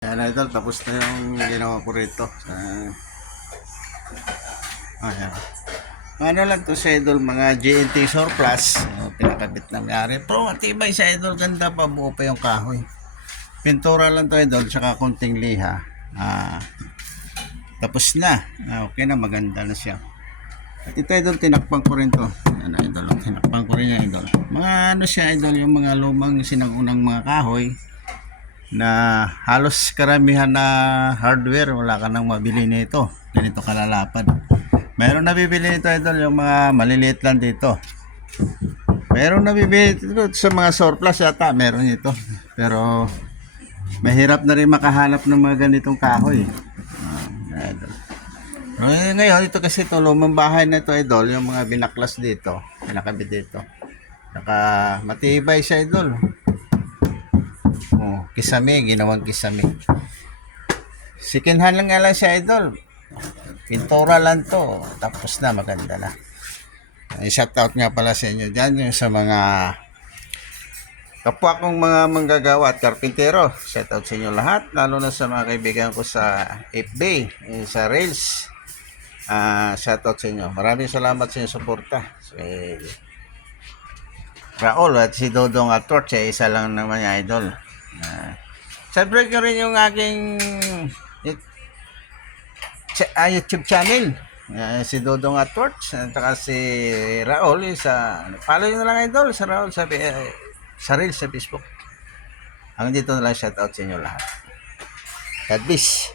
Ayan idol, tapos na yung ginawa ko rito. Ayan. Ano lang to sa idol, mga GNT surplus. Pinakabit na mayari. Pero matibay sa idol, ganda pa, buo pa yung kahoy. Pintura lang to idol, tsaka konting liha. Tapos na. Okay na, maganda na siya. At ito idol, tinakpan ko rin to. Ayan idol, tinakpan ko rin yan idol. Mga ano siya idol, yung mga lumang sinangunang mga kahoy na halos karamihan na hardware wala ka nang mabili nito. Ganito kalalapad. Mayroon nabibili nito idol, yung mga maliliit lang dito. Mayroon nabibili dito sa mga surplus yata, meron ito. Pero mahirap na rin makahanap ng mga ganitong kahoy. Idol. Ngayon ito kasi ito lumang bahay na ito idol, yung mga binaklas dito, pinakabit dito. Saka matibay siya idol. Kisame, ginawang kisame. Sikinhan lang nga lang siya idol. Pintura lang to. Tapos na, maganda na. Shout out nga pala sa inyo dyan yung sa mga kapwa kong mga manggagawa at karpintero. Shout out sa inyo lahat. Lalo na sa mga kaibigan ko sa FB, sa Rails. Shout out sa inyo. Maraming salamat sa inyong suporta. Raul at si Dodong at Torch, isa lang naman yung idol. Subscribe nyo rin yung aking YouTube channel. Si Dodong at Torch at saka si Raul follow nyo na lang idol sa Raul sa Reels sa Facebook. Hanggang dito na lang, shout out sa inyo lahat. God bless.